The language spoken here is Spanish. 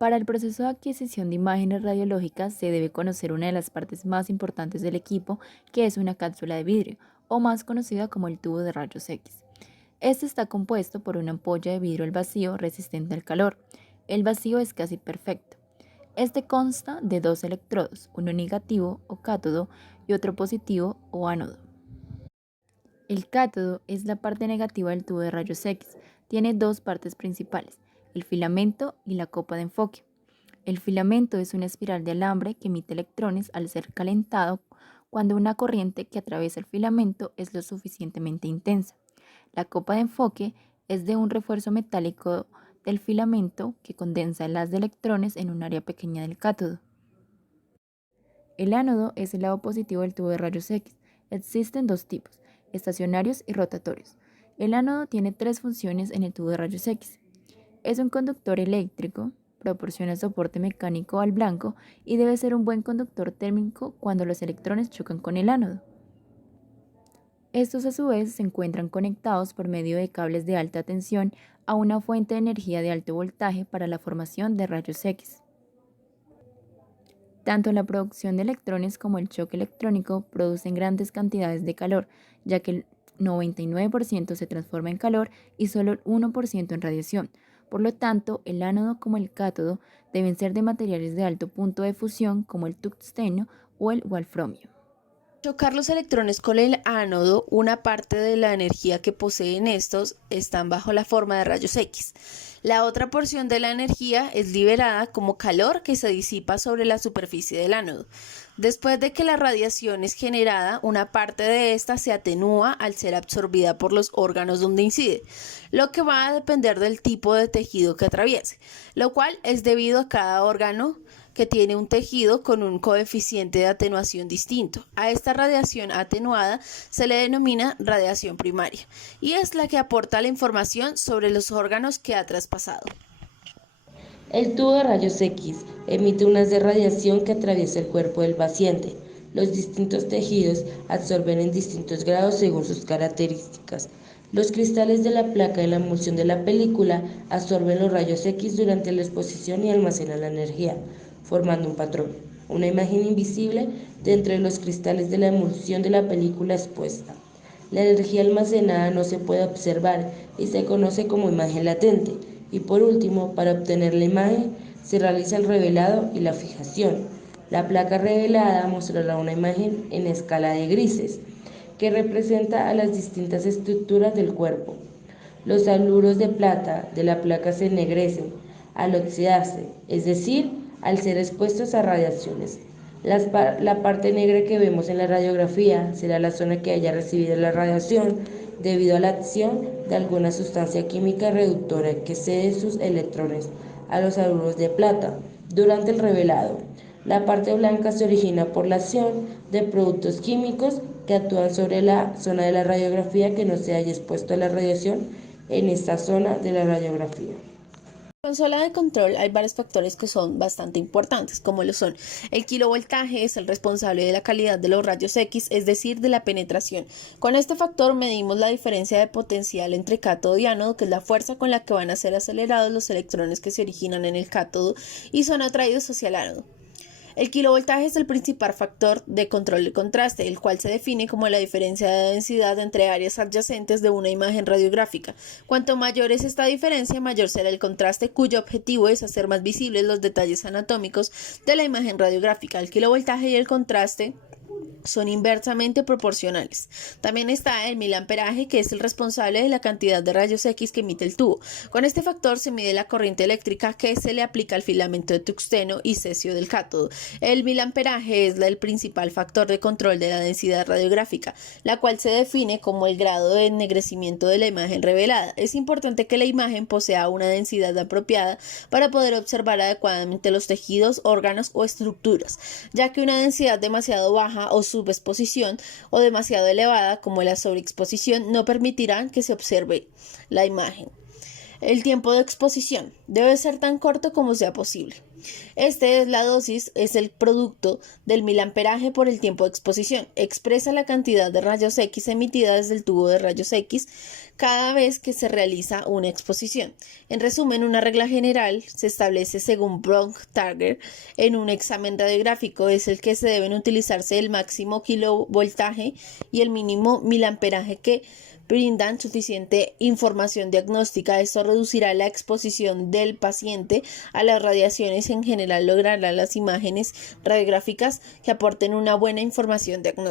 Para el proceso de adquisición de imágenes radiológicas se debe conocer una de las partes más importantes del equipo, que es una cápsula de vidrio, o más conocida como el tubo de rayos X. Este está compuesto por una ampolla de vidrio al vacío resistente al calor. El vacío es casi perfecto. Este consta de dos electrodos, uno negativo o cátodo y otro positivo o ánodo. El cátodo es la parte negativa del tubo de rayos X. Tiene dos partes principales, el filamento y la copa de enfoque. El filamento es una espiral de alambre que emite electrones al ser calentado cuando una corriente que atraviesa el filamento es lo suficientemente intensa. La copa de enfoque es de un refuerzo metálico del filamento que condensa el haz de electrones en un área pequeña del cátodo. El ánodo es el lado positivo del tubo de rayos X. Existen dos tipos, estacionarios y rotatorios. El ánodo tiene tres funciones en el tubo de rayos X. Es un conductor eléctrico, proporciona soporte mecánico al blanco y debe ser un buen conductor térmico cuando los electrones chocan con el ánodo. Estos a su vez se encuentran conectados por medio de cables de alta tensión a una fuente de energía de alto voltaje para la formación de rayos X. Tanto la producción de electrones como el choque electrónico producen grandes cantidades de calor, ya que el 99% se transforma en calor y solo el 1% en radiación. Por lo tanto, el ánodo como el cátodo deben ser de materiales de alto punto de fusión como el tungsteno o el wolframio. Chocar los electrones con el ánodo, una parte de la energía que poseen estos están bajo la forma de rayos X. La otra porción de la energía es liberada como calor que se disipa sobre la superficie del ánodo. Después de que la radiación es generada, una parte de esta se atenúa al ser absorbida por los órganos donde incide, lo que va a depender del tipo de tejido que atraviese, lo cual es debido a cada órgano que tiene un tejido con un coeficiente de atenuación distinto. A esta radiación atenuada se le denomina radiación primaria y es la que aporta la información sobre los órganos que ha traspasado. El tubo de rayos X emite un haz de radiación que atraviesa el cuerpo del paciente. Los distintos tejidos absorben en distintos grados según sus características. Los cristales de la placa de la emulsión de la película absorben los rayos X durante la exposición y almacenan la energía, formando un patrón, una imagen invisible de entre los cristales de la emulsión de la película expuesta. La energía almacenada no se puede observar y se conoce como imagen latente. Y por último, para obtener la imagen, se realiza el revelado y la fijación. La placa revelada mostrará una imagen en escala de grises, que representa a las distintas estructuras del cuerpo. Los haluros de plata de la placa se ennegrecen al oxidarse, es decir, al ser expuestos a radiaciones. La parte negra que vemos en la radiografía será la zona que haya recibido la radiación debido a la acción de alguna sustancia química reductora que cede sus electrones a los haluros de plata durante el revelado. La parte blanca se origina por la acción de productos químicos que actúan sobre la zona de la radiografía que no se haya expuesto a la radiación en esta zona de la radiografía. En consola de control hay varios factores que son bastante importantes, como lo son el kilovoltaje, es el responsable de la calidad de los rayos X, es decir, de la penetración. Con este factor medimos la diferencia de potencial entre cátodo y ánodo, que es la fuerza con la que van a ser acelerados los electrones que se originan en el cátodo y son atraídos hacia el ánodo. El kilovoltaje es el principal factor de control de contraste, el cual se define como la diferencia de densidad entre áreas adyacentes de una imagen radiográfica. Cuanto mayor es esta diferencia, mayor será el contraste, cuyo objetivo es hacer más visibles los detalles anatómicos de la imagen radiográfica. El kilovoltaje y el contraste son inversamente proporcionales. También está el miliamperaje, que es el responsable de la cantidad de rayos X que emite el tubo. Con este factor se mide la corriente eléctrica que se le aplica al filamento de tungsteno y cesio del cátodo. El miliamperaje es el principal factor de control de la densidad radiográfica, la cual se define como el grado de ennegrecimiento de la imagen revelada. Es importante que la imagen posea una densidad apropiada para poder observar adecuadamente los tejidos, órganos o estructuras, ya que una densidad demasiado baja o subexposición o demasiado elevada como la sobreexposición no permitirán que se observe la imagen. El tiempo de exposición debe ser tan corto como sea posible. La dosis es el producto del miliamperaje por el tiempo de exposición. Expresa la cantidad de rayos X emitida desde el tubo de rayos X cada vez que se realiza una exposición. En resumen, una regla general se establece según Bronk-Targer en un examen radiográfico es el que se deben utilizarse el máximo kilovoltaje y el mínimo miliamperaje que brindan suficiente información diagnóstica. Esto reducirá la exposición del paciente a las radiaciones y en general logrará las imágenes radiográficas que aporten una buena información diagnóstica.